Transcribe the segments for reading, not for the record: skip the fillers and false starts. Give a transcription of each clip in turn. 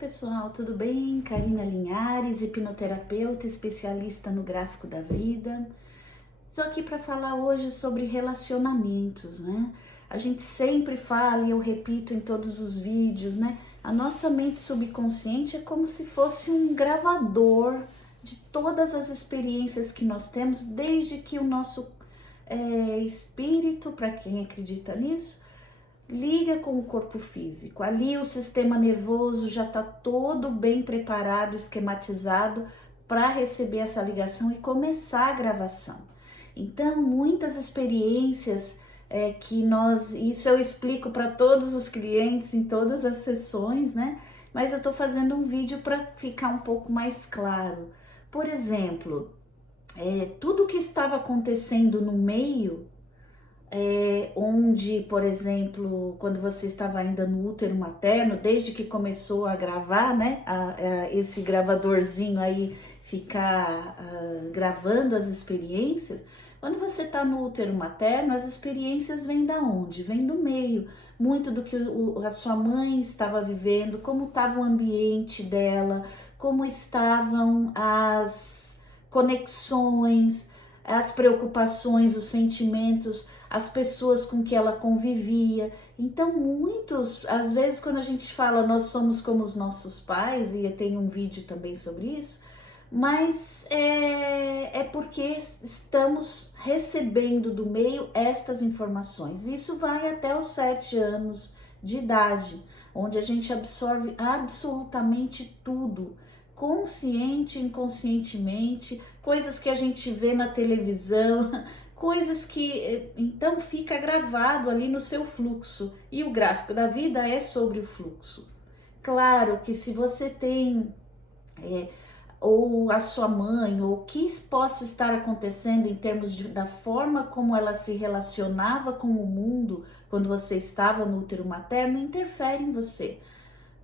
pessoal, tudo bem? Karina Linhares, hipnoterapeuta, especialista no gráfico da vida. Estou aqui para falar hoje sobre relacionamentos, né? A gente sempre fala e eu repito em todos os vídeos, né? A nossa mente subconsciente é como se fosse um gravador de todas as experiências que nós temos, desde que o nosso espírito, para quem acredita nisso, liga com o corpo físico. Ali o sistema nervoso já está todo bem preparado, esquematizado para receber essa ligação e começar a gravação. Então, muitas experiências isso eu explico para todos os clientes em todas as sessões, né? Mas eu estou fazendo um vídeo para ficar um pouco mais claro. Por exemplo, tudo que estava acontecendo no meio, onde, por exemplo, quando você estava ainda no útero materno, desde que começou a gravar, né, esse gravadorzinho aí ficar gravando as experiências, quando você está no útero materno, as experiências vêm da onde? Vêm do meio, muito do que a sua mãe estava vivendo, como estava o ambiente dela, como estavam as conexões, as preocupações, os sentimentos, as pessoas com que ela convivia. Então, às vezes, quando a gente fala nós somos como os nossos pais, e tem um vídeo também sobre isso, mas é porque estamos recebendo do meio estas informações. Isso vai até os 7 anos de idade, onde a gente absorve absolutamente tudo, consciente e inconscientemente, coisas que a gente vê na televisão, coisas que então fica gravado ali no seu fluxo. E o gráfico da vida é sobre o fluxo. Claro que se você tem ou a sua mãe, ou o que possa estar acontecendo em termos da forma como ela se relacionava com o mundo quando você estava no útero materno, interfere em você.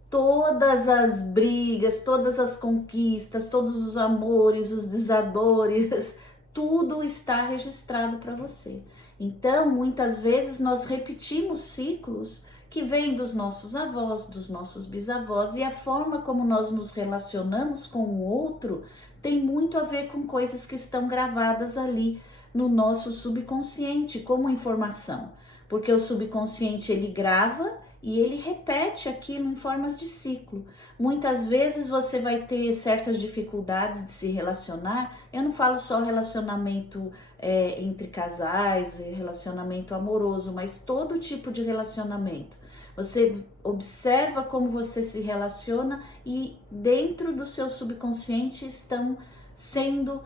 Todas as brigas, todas as conquistas, todos os amores, os desamores, tudo está registrado para você. Então, muitas vezes nós repetimos ciclos que vêm dos nossos avós, dos nossos bisavós, e a forma como nós nos relacionamos com o outro tem muito a ver com coisas que estão gravadas ali no nosso subconsciente como informação, porque o subconsciente ele grava e ele repete aquilo em formas de ciclo. Muitas vezes você vai ter certas dificuldades de se relacionar. Eu não falo só relacionamento entre casais, relacionamento amoroso, mas todo tipo de relacionamento. Você observa como você se relaciona e dentro do seu subconsciente estão sendo...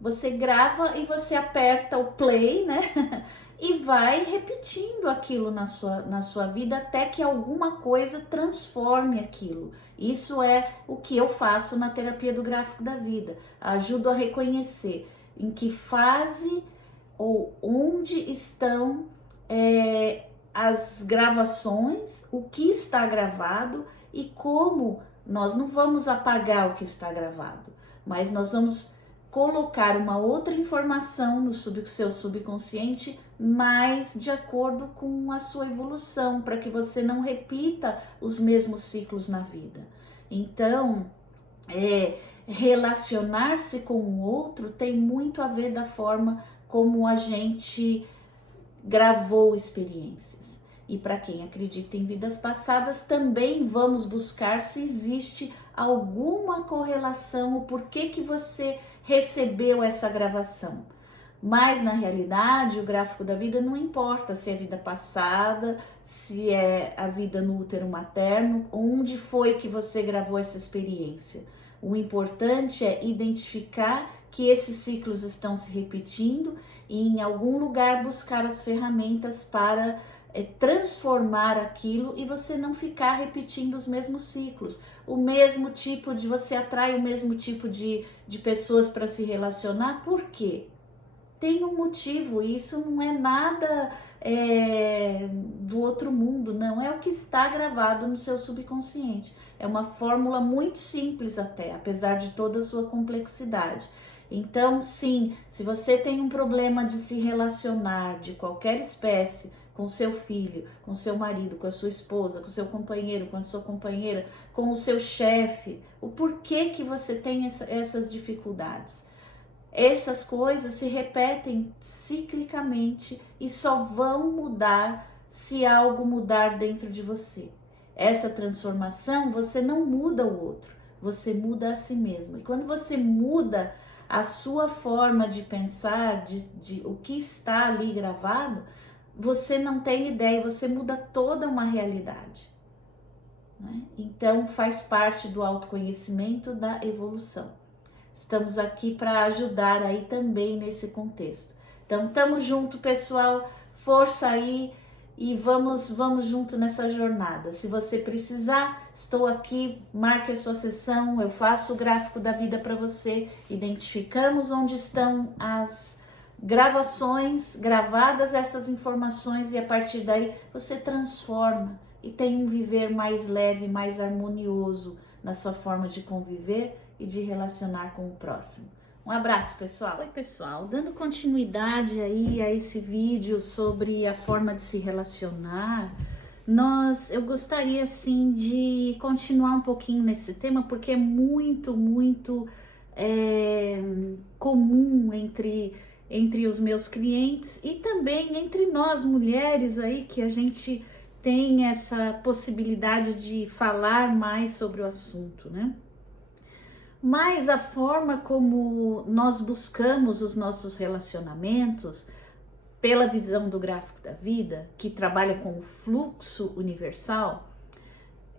você grava e você aperta o play, né? E vai repetindo aquilo na sua vida até que alguma coisa transforme aquilo. Isso é o que eu faço na terapia do gráfico da vida. Ajudo a reconhecer em que fase ou onde estão as gravações, o que está gravado e como nós não vamos apagar o que está gravado, mas nós vamos colocar uma outra informação no seu subconsciente, mas de acordo com a sua evolução, para que você não repita os mesmos ciclos na vida. Então, relacionar-se com o outro tem muito a ver da forma como a gente gravou experiências. E para quem acredita em vidas passadas, também vamos buscar se existe alguma correlação, o porquê que você recebeu essa gravação. Mas na realidade o gráfico da vida não importa se é vida passada, se é a vida no útero materno, onde foi que você gravou essa experiência. O importante é identificar que esses ciclos estão se repetindo e em algum lugar buscar as ferramentas para transformar aquilo e você não ficar repetindo os mesmos ciclos. O mesmo tipo de... Você atrai o mesmo tipo de pessoas para se relacionar. Por quê? Tem um motivo, e isso não é nada do outro mundo, não. É o que está gravado no seu subconsciente. É uma fórmula muito simples até, apesar de toda a sua complexidade. Então, sim, se você tem um problema de se relacionar de qualquer espécie com seu filho, com seu marido, com a sua esposa, com seu companheiro, com a sua companheira, com o seu chefe. O porquê que você tem essas dificuldades? Essas coisas se repetem ciclicamente e só vão mudar se algo mudar dentro de você. Essa transformação, você não muda o outro, você muda a si mesmo. E quando você muda a sua forma de pensar, de o que está ali gravado, você não tem ideia, você muda toda uma realidade, né? Então faz parte do autoconhecimento, da evolução. Estamos aqui para ajudar aí também nesse contexto. Então tamo junto, pessoal, força aí e vamos junto nessa jornada. Se você precisar, estou aqui, marque a sua sessão, eu faço o gráfico da vida para você, identificamos onde estão as gravações, gravadas essas informações, e a partir daí você transforma e tem um viver mais leve, mais harmonioso na sua forma de conviver e de relacionar com o próximo. Um abraço, pessoal. Oi, pessoal, dando continuidade aí a esse vídeo sobre a forma de se relacionar, eu gostaria assim de continuar um pouquinho nesse tema, porque é muito comum entre os meus clientes e também entre nós mulheres aí, que a gente tem essa possibilidade de falar mais sobre o assunto, né? Mas a forma como nós buscamos os nossos relacionamentos, pela visão do gráfico da vida, que trabalha com o fluxo universal,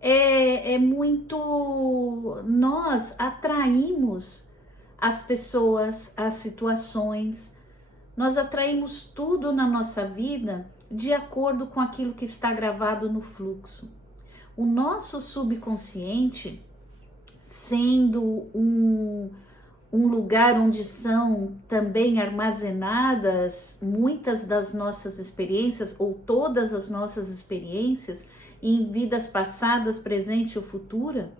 é muito... Nós atraímos as pessoas, as situações, nós atraímos tudo na nossa vida de acordo com aquilo que está gravado no fluxo. O nosso subconsciente, sendo um lugar onde são também armazenadas muitas das nossas experiências, ou todas as nossas experiências, em vidas passadas, presente ou futura,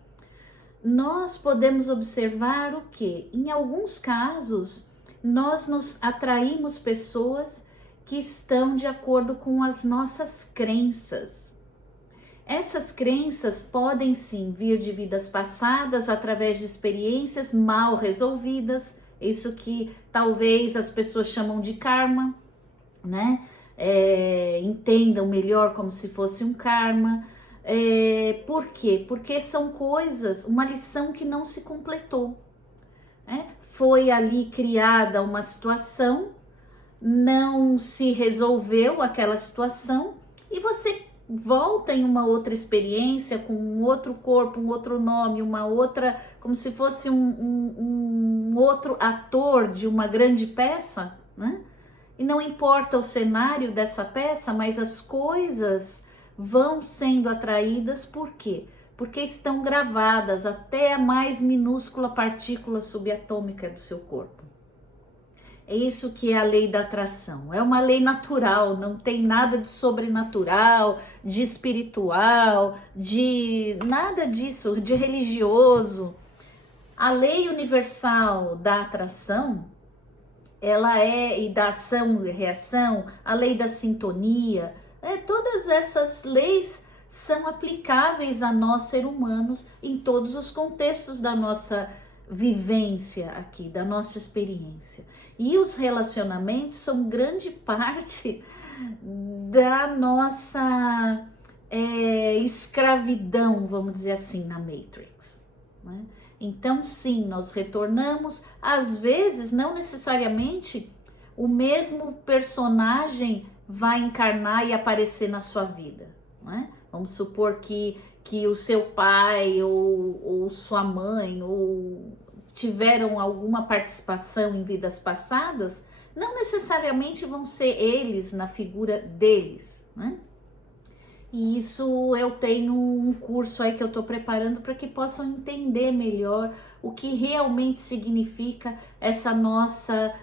nós podemos observar o que? Em alguns casos, nós nos atraímos pessoas que estão de acordo com as nossas crenças. Essas crenças podem sim vir de vidas passadas através de experiências mal resolvidas, isso que talvez as pessoas chamam de karma, né? Entendam melhor como se fosse um karma. Por quê? Porque são coisas, uma lição que não se completou, né? Foi ali criada uma situação, não se resolveu aquela situação e você volta em uma outra experiência, com um outro corpo, um outro nome, uma outra, como se fosse um outro ator de uma grande peça, né? E não importa o cenário dessa peça, mas as coisas vão sendo atraídas, por quê? Porque estão gravadas até a mais minúscula partícula subatômica do seu corpo. É isso que é a lei da atração. É uma lei natural, não tem nada de sobrenatural, de espiritual, de nada disso, de religioso. A lei universal da atração, e da ação e reação, a lei da sintonia, todas essas leis são aplicáveis a nós, seres humanos, em todos os contextos da nossa vivência aqui, da nossa experiência. E os relacionamentos são grande parte da nossa escravidão, vamos dizer assim, na Matrix, né? Então, sim, nós retornamos, às vezes, não necessariamente o mesmo personagem vai encarnar e aparecer na sua vida, né? Vamos supor que o seu pai ou sua mãe ou tiveram alguma participação em vidas passadas, não necessariamente vão ser eles na figura deles, né? E isso eu tenho um curso aí que eu estou preparando para que possam entender melhor o que realmente significa essa nossa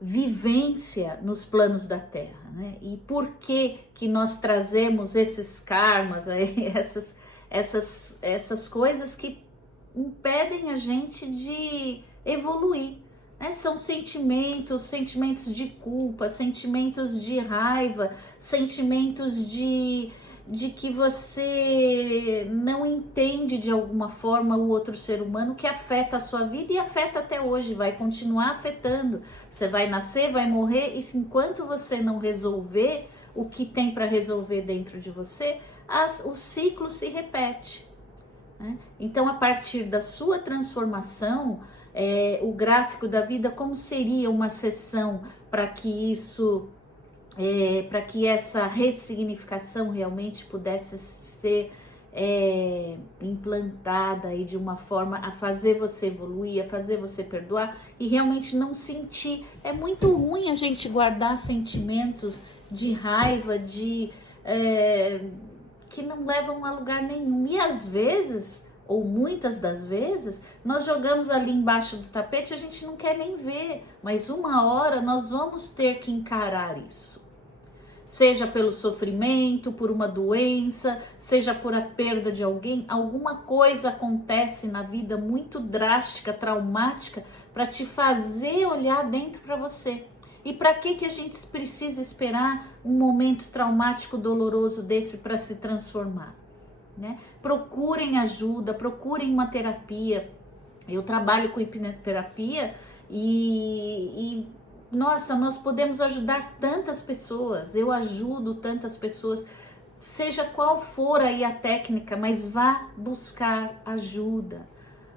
vivência nos planos da Terra, né? E por que nós trazemos esses karmas, essas coisas que impedem a gente de evoluir, né? São sentimentos, sentimentos de culpa, sentimentos de raiva, sentimentos de que você não entende de alguma forma o outro ser humano, que afeta a sua vida e afeta até hoje, vai continuar afetando. Você vai nascer, vai morrer, e enquanto você não resolver o que tem para resolver dentro de você, o ciclo se repete, né? Então, a partir da sua transformação, o gráfico da vida, como seria uma sessão para que isso, para que essa ressignificação realmente pudesse ser implantada aí de uma forma a fazer você evoluir, a fazer você perdoar e realmente não sentir. É muito ruim a gente guardar sentimentos de raiva, que não levam a lugar nenhum. E às vezes, ou muitas das vezes, nós jogamos ali embaixo do tapete e a gente não quer nem ver, mas uma hora nós vamos ter que encarar isso. Seja pelo sofrimento, por uma doença, seja por a perda de alguém, alguma coisa acontece na vida muito drástica, traumática, para te fazer olhar dentro para você. E para que a gente precisa esperar um momento traumático, doloroso desse para se transformar, né? Procurem ajuda, procurem uma terapia. Eu trabalho com hipnoterapia e nossa, nós podemos ajudar tantas pessoas. Eu ajudo tantas pessoas, seja qual for aí a técnica, mas vá buscar ajuda.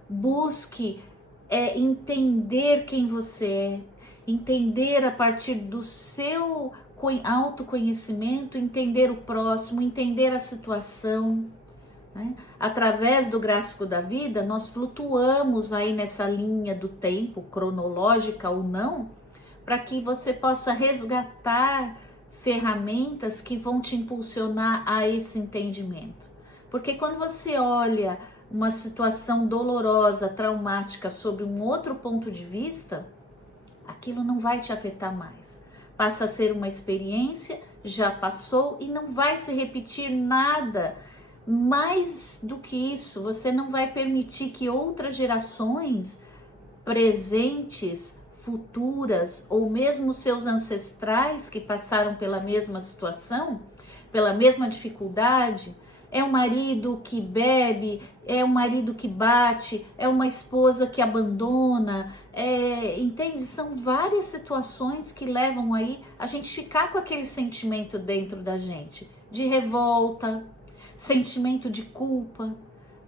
Busque entender quem você é, entender a partir do seu autoconhecimento, entender o próximo, entender a situação, né? Através do gráfico da vida, nós flutuamos aí nessa linha do tempo, cronológica ou não, para que você possa resgatar ferramentas que vão te impulsionar a esse entendimento. Porque quando você olha uma situação dolorosa, traumática, sob um outro ponto de vista, aquilo não vai te afetar mais. Passa a ser uma experiência, já passou e não vai se repetir nada. Mais do que isso, você não vai permitir que outras gerações presentes, futuras, ou mesmo seus ancestrais que passaram pela mesma situação, pela mesma dificuldade, é um marido que bebe, é um marido que bate, é uma esposa que abandona, entende? São várias situações que levam aí a gente ficar com aquele sentimento dentro da gente, de revolta, sentimento de culpa,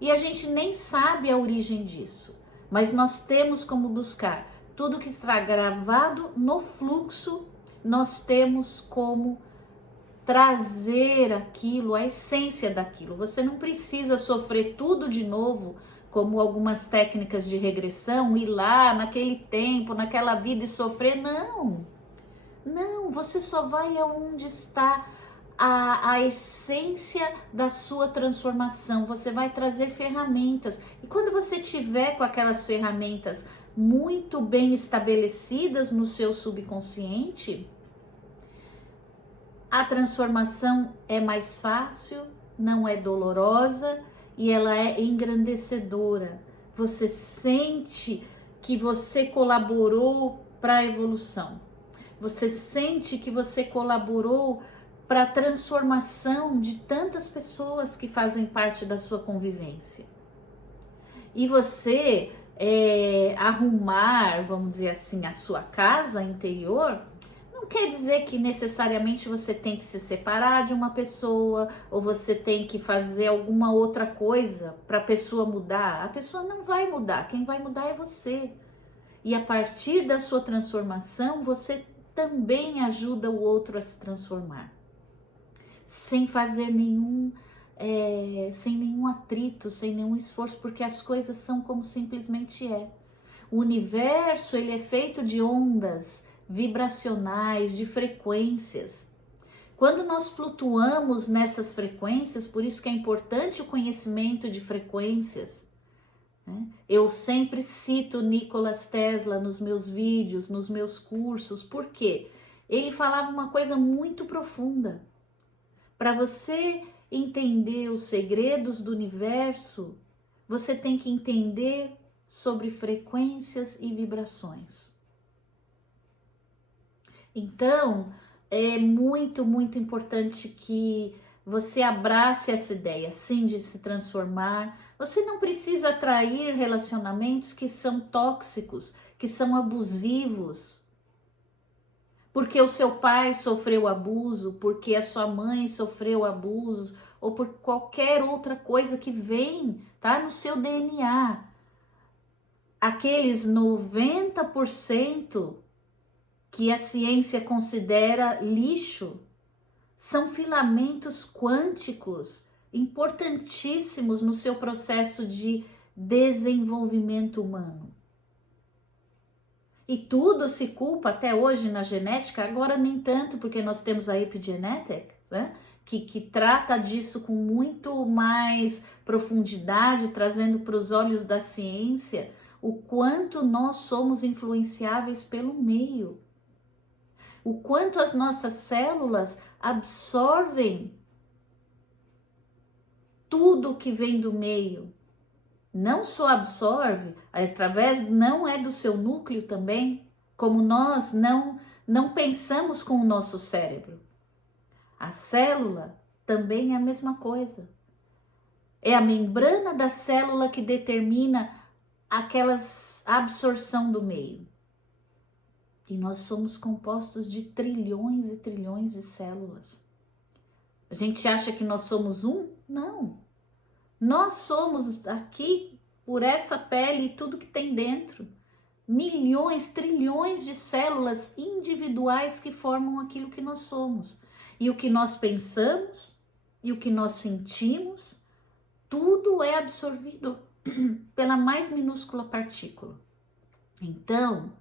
e a gente nem sabe a origem disso, mas nós temos como buscar tudo que está gravado no fluxo, nós temos como trazer aquilo, a essência daquilo. Você não precisa sofrer tudo de novo, como algumas técnicas de regressão, ir lá naquele tempo, naquela vida e sofrer. Não, não, você só vai aonde está a essência da sua transformação. Você vai trazer ferramentas. E quando você tiver com aquelas ferramentas muito bem estabelecidas no seu subconsciente, a transformação é mais fácil, não é dolorosa e ela é engrandecedora. Você sente que você colaborou para a evolução. Você sente que você colaborou para a transformação de tantas pessoas que fazem parte da sua convivência. E você arrumar, vamos dizer assim, a sua casa interior, não quer dizer que necessariamente você tem que se separar de uma pessoa ou você tem que fazer alguma outra coisa para a pessoa mudar. A pessoa não vai mudar, quem vai mudar é você. E a partir da sua transformação, você também ajuda o outro a se transformar. Sem fazer sem nenhum atrito, sem nenhum esforço, porque as coisas são como simplesmente é. O universo, ele é feito de ondas vibracionais, de frequências. Quando nós flutuamos nessas frequências, por isso que é importante o conhecimento de frequências, né? Eu sempre cito Nikola Tesla nos meus vídeos, nos meus cursos, porque ele falava uma coisa muito profunda. Para você entender os segredos do universo, você tem que entender sobre frequências e vibrações. Então, é muito, muito importante que você abrace essa ideia, sim, de se transformar. Você não precisa atrair relacionamentos que são tóxicos, que são abusivos, porque o seu pai sofreu abuso, porque a sua mãe sofreu abuso, ou por qualquer outra coisa que vem, tá, no seu DNA. Aqueles 90% que a ciência considera lixo são filamentos quânticos importantíssimos no seu processo de desenvolvimento humano. E tudo se culpa até hoje na genética, agora nem tanto, porque nós temos a epigenética, né? Que trata disso com muito mais profundidade, trazendo para os olhos da ciência o quanto nós somos influenciáveis pelo meio, o quanto as nossas células absorvem tudo que vem do meio. Não só absorve, através, não é do seu núcleo também, como nós não pensamos com o nosso cérebro. A célula também é a mesma coisa. É a membrana da célula que determina aquelas absorção do meio. E nós somos compostos de trilhões e trilhões de células. A gente acha que nós somos um? Não. Nós somos aqui, por essa pele e tudo que tem dentro, milhões, trilhões de células individuais que formam aquilo que nós somos. E o que nós pensamos e o que nós sentimos, tudo é absorvido pela mais minúscula partícula. Então,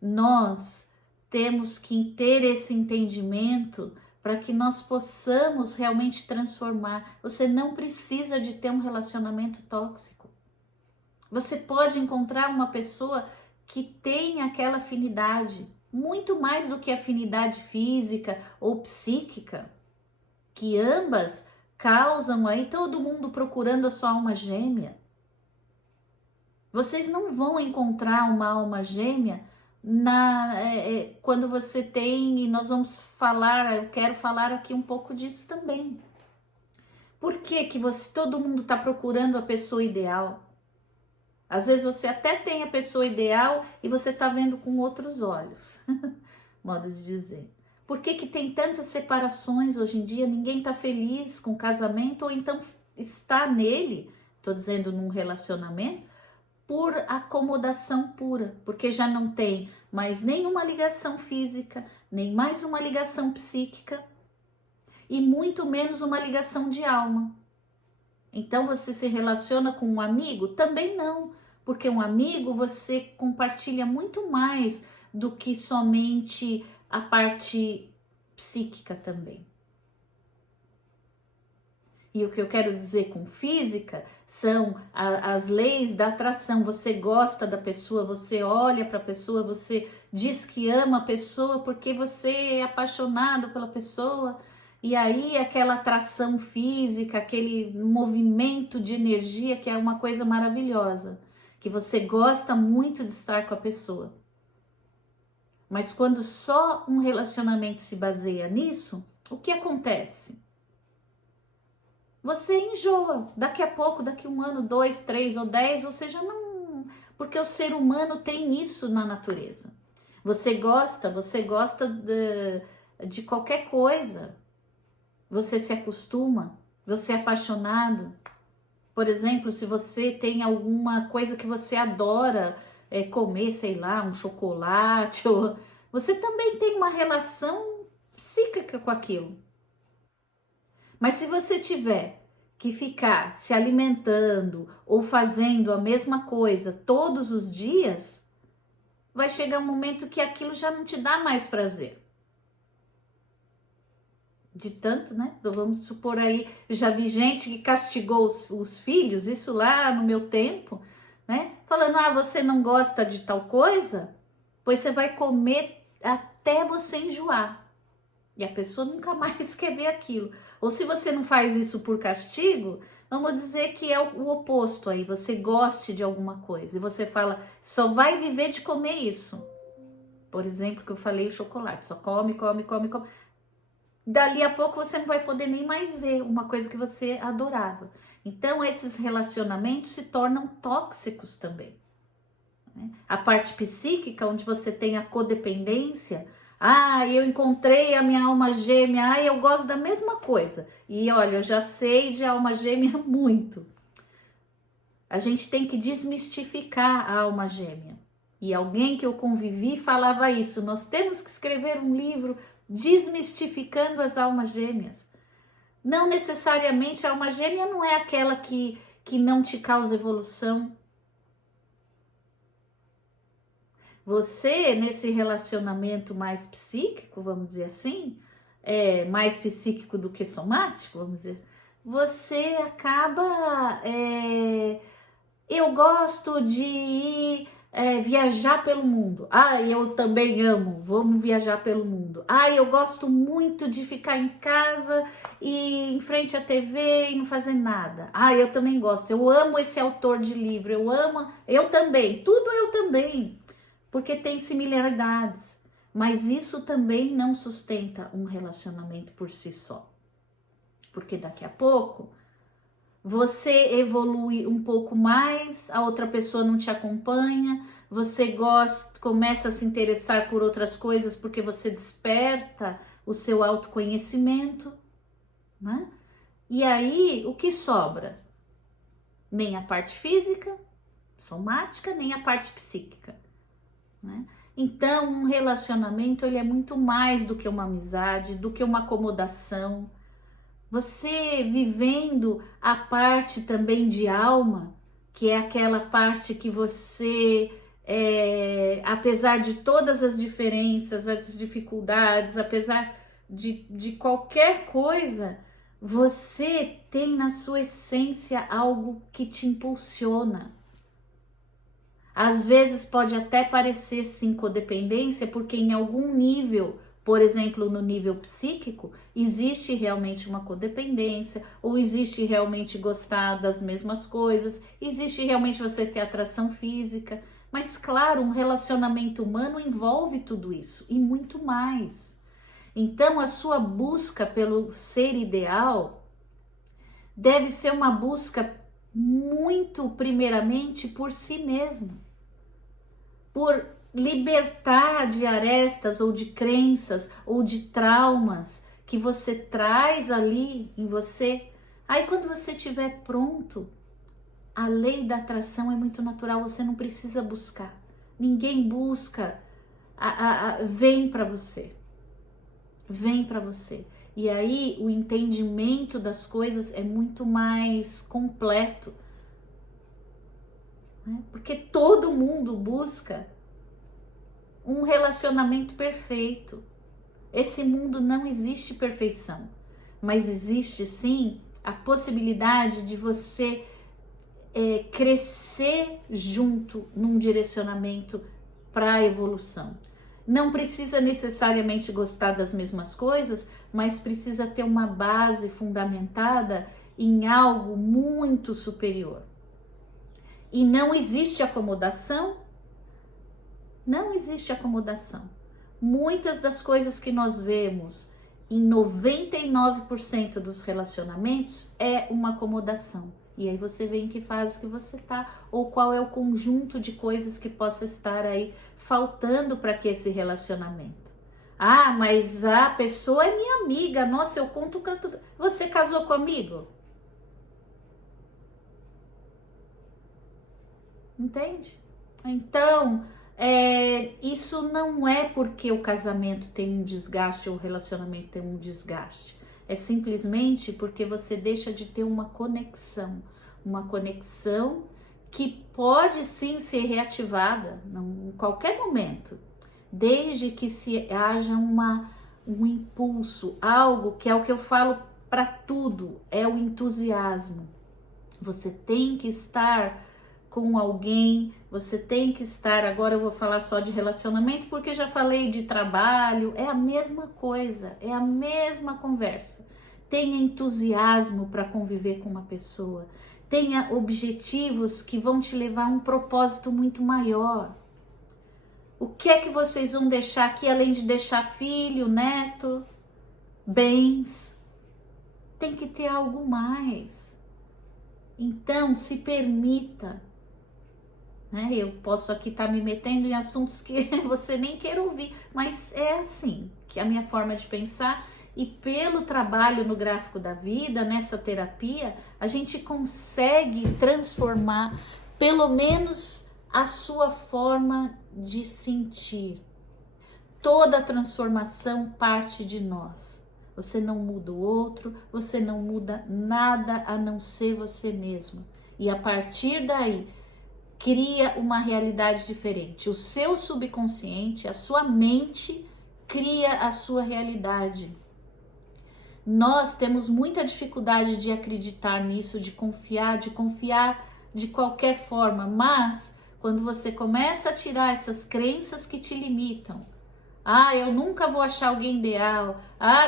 nós temos que ter esse entendimento para que nós possamos realmente transformar. Você não precisa de ter um relacionamento tóxico. Você pode encontrar uma pessoa que tem aquela afinidade, muito mais do que afinidade física ou psíquica, que ambas causam aí todo mundo procurando a sua alma gêmea. Vocês não vão encontrar uma alma gêmea quando você tem, e nós vamos falar, eu quero falar aqui um pouco disso também. Por que todo mundo está procurando a pessoa ideal? Às vezes você até tem a pessoa ideal e você está vendo com outros olhos, modo de dizer. Por que tem tantas separações hoje em dia? Ninguém está feliz com o casamento, ou então está nele, estou dizendo num relacionamento, por acomodação pura, porque já não tem mais nenhuma ligação física, nem mais uma ligação psíquica, e muito menos uma ligação de alma. Então você se relaciona com um amigo? Também não, porque um amigo você compartilha muito mais do que somente a parte psíquica também. E o que eu quero dizer com física são as leis da atração. Você gosta da pessoa, você olha para a pessoa, você diz que ama a pessoa porque você é apaixonado pela pessoa. E aí aquela atração física, aquele movimento de energia que é uma coisa maravilhosa, que você gosta muito de estar com a pessoa. Mas quando só um relacionamento se baseia nisso, o que acontece? Você enjoa, daqui a pouco, daqui 1 ano, 2, 3 ou 10, você já não... Porque o ser humano tem isso na natureza. Você gosta de qualquer coisa. Você se acostuma, você é apaixonado. Por exemplo, se você tem alguma coisa que você adora comer, sei lá, um chocolate, você também tem uma relação psíquica com aquilo. Mas se você tiver que ficar se alimentando ou fazendo a mesma coisa todos os dias, vai chegar um momento que aquilo já não te dá mais prazer. De tanto, né? Então, vamos supor aí, já vi gente que castigou os filhos, isso lá no meu tempo, né? Falando, você não gosta de tal coisa? Pois você vai comer até você enjoar. E a pessoa nunca mais quer ver aquilo. Ou se você não faz isso por castigo, vamos dizer que é o oposto aí. Você goste de alguma coisa e você fala, só vai viver de comer isso. por exemplo, que eu falei, o chocolate, só come, come, come, come. Dali a pouco você não vai poder nem mais ver uma coisa que você adorava. Então, esses relacionamentos se tornam tóxicos também. A parte psíquica, onde você tem a codependência, eu encontrei a minha alma gêmea, eu gosto da mesma coisa. E olha, eu já sei de alma gêmea muito. A gente tem que desmistificar a alma gêmea. E alguém que eu convivi falava isso, nós temos que escrever um livro desmistificando as almas gêmeas. Não necessariamente a alma gêmea não é aquela que não te causa evolução. Você, nesse relacionamento mais psíquico, vamos dizer assim, mais psíquico do que somático, vamos dizer, você acaba... eu gosto de ir viajar pelo mundo. Eu também amo, vamos viajar pelo mundo. Eu gosto muito de ficar em casa e em frente à TV e não fazer nada. Eu também gosto, eu amo esse autor de livro, eu também, tudo eu também. Porque tem similaridades, mas isso também não sustenta um relacionamento por si só. Porque daqui a pouco você evolui um pouco mais, a outra pessoa não te acompanha, você começa a se interessar por outras coisas porque você desperta o seu autoconhecimento, né? E aí, o que sobra? Nem a parte física, somática, nem a parte psíquica. Né? Então, um relacionamento ele é muito mais do que uma amizade, do que uma acomodação. Você vivendo a parte também de alma, que é aquela parte que você, apesar de todas as diferenças, as dificuldades, apesar de qualquer coisa, você tem na sua essência algo que te impulsiona. Às vezes pode até parecer sim codependência, porque em algum nível, por exemplo, no nível psíquico, existe realmente uma codependência, ou existe realmente gostar das mesmas coisas, existe realmente você ter atração física, mas claro, um relacionamento humano envolve tudo isso e muito mais. Então, a sua busca pelo ser ideal deve ser uma busca muito primeiramente por si mesmo. Por libertar de arestas ou de crenças ou de traumas que você traz ali em você. Aí quando você estiver pronto, a lei da atração é muito natural, você não precisa buscar. Ninguém busca, vem para você. Vem para você. E aí o entendimento das coisas é muito mais completo. Porque todo mundo busca um relacionamento perfeito. Esse mundo não existe perfeição, mas existe sim a possibilidade de você crescer junto num direcionamento para a evolução. Não precisa necessariamente gostar das mesmas coisas, mas precisa ter uma base fundamentada em algo muito superior. E não existe acomodação. Não existe acomodação. Muitas das coisas que nós vemos em 99% dos relacionamentos é uma acomodação. E aí você vê em que fase que você tá, ou qual é o conjunto de coisas que possa estar aí faltando para que esse relacionamento. Mas a pessoa é minha amiga, nossa, eu conto para tudo. Você casou com amigo? Entende? Então, isso não é porque o casamento tem um desgaste ou o relacionamento tem um desgaste. É simplesmente porque você deixa de ter uma conexão que pode sim ser reativada em qualquer momento, desde que se haja um impulso, algo que é o que eu falo para tudo, é o entusiasmo. Você tem que estar com alguém, você tem que estar, agora eu vou falar só de relacionamento, porque já falei de trabalho, é a mesma coisa, é a mesma conversa. Tenha entusiasmo para conviver com uma pessoa, tenha objetivos que vão te levar a um propósito muito maior. O que é que vocês vão deixar aqui, além de deixar filho, neto, bens? Tem que ter algo mais. Então, se permita. Né? Eu posso aqui estar me metendo em assuntos que você nem quer ouvir, mas é assim que a minha forma de pensar, e pelo trabalho no gráfico da vida, nessa terapia, a gente consegue transformar pelo menos a sua forma de sentir. Toda transformação parte de nós. Você não muda o outro, você não muda nada a não ser você mesmo. E a partir daí, cria uma realidade diferente. O seu subconsciente, a sua mente, cria a sua realidade. Nós temos muita dificuldade de acreditar nisso, de confiar de qualquer forma, mas quando você começa a tirar essas crenças que te limitam, eu nunca vou achar alguém ideal,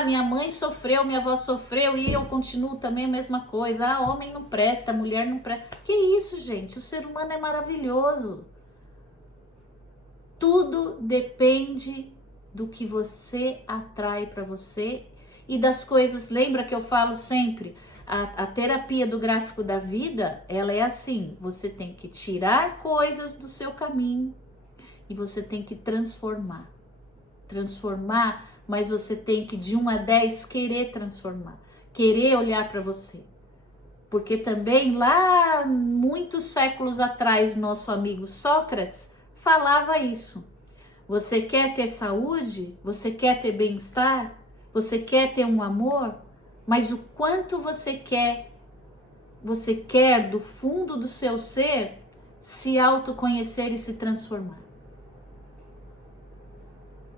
minha mãe sofreu, minha avó sofreu e eu continuo também a mesma coisa, homem não presta, mulher não presta. Que isso, gente? O ser humano é maravilhoso. Tudo depende do que você atrai para você e das coisas. Lembra que eu falo sempre, a terapia do gráfico da vida, ela é assim, você tem que tirar coisas do seu caminho e você tem que transformar, mas você tem que de 1 a 10 querer transformar, querer olhar para você. Porque também lá muitos séculos atrás, nosso amigo Sócrates falava isso. Você quer ter saúde? Você quer ter bem-estar? Você quer ter um amor? Mas o quanto você quer do fundo do seu ser se autoconhecer e se transformar.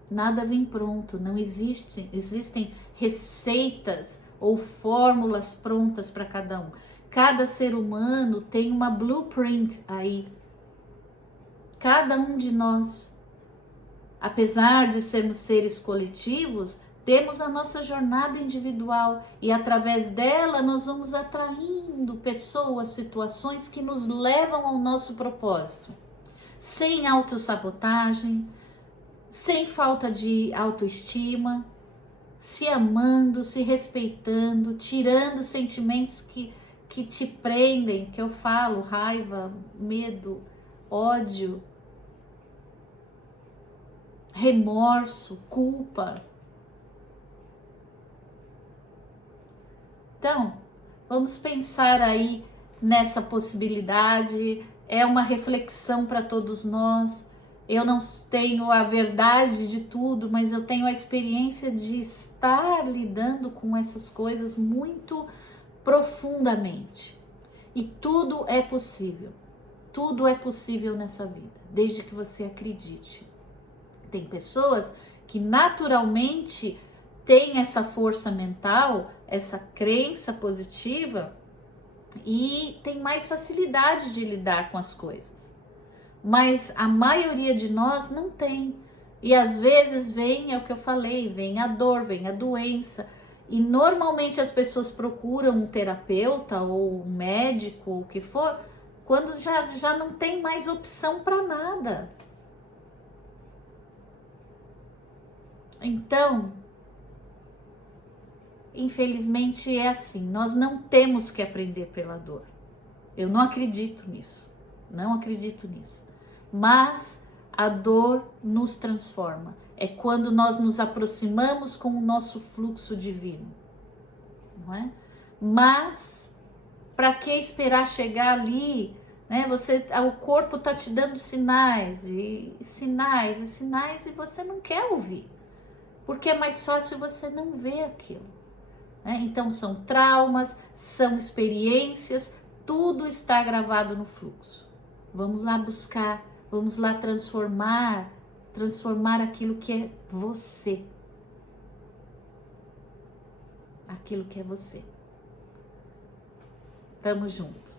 Nada vem pronto, não existem receitas ou fórmulas prontas para cada um. Cada ser humano tem uma blueprint aí. Cada um de nós, apesar de sermos seres coletivos, temos a nossa jornada individual e através dela nós vamos atraindo pessoas, situações que nos levam ao nosso propósito. Sem autossabotagem, sem falta de autoestima, se amando, se respeitando, tirando sentimentos que te prendem, que eu falo, raiva, medo, ódio, remorso, culpa. Então, vamos pensar aí nessa possibilidade, é uma reflexão para todos nós. Eu não tenho a verdade de tudo, mas eu tenho a experiência de estar lidando com essas coisas muito profundamente. E tudo é possível nessa vida, desde que você acredite. Tem pessoas que naturalmente têm essa força mental, essa crença positiva e tem mais facilidade de lidar com as coisas. Mas a maioria de nós não tem. E às vezes vem, é o que eu falei, vem a dor, vem a doença. E normalmente as pessoas procuram um terapeuta ou um médico, ou o que for, quando já não tem mais opção para nada. Então, infelizmente é assim, nós não temos que aprender pela dor. Eu não acredito nisso, Mas a dor nos transforma. É quando nós nos aproximamos com o nosso fluxo divino, não é? Mas para que esperar chegar ali, né? O corpo tá te dando sinais e você não quer ouvir, porque é mais fácil você não ver aquilo, né? Então são traumas, são experiências, tudo está gravado no fluxo. Vamos lá buscar, vamos lá transformar aquilo que é você. Aquilo que é você. Tamo junto.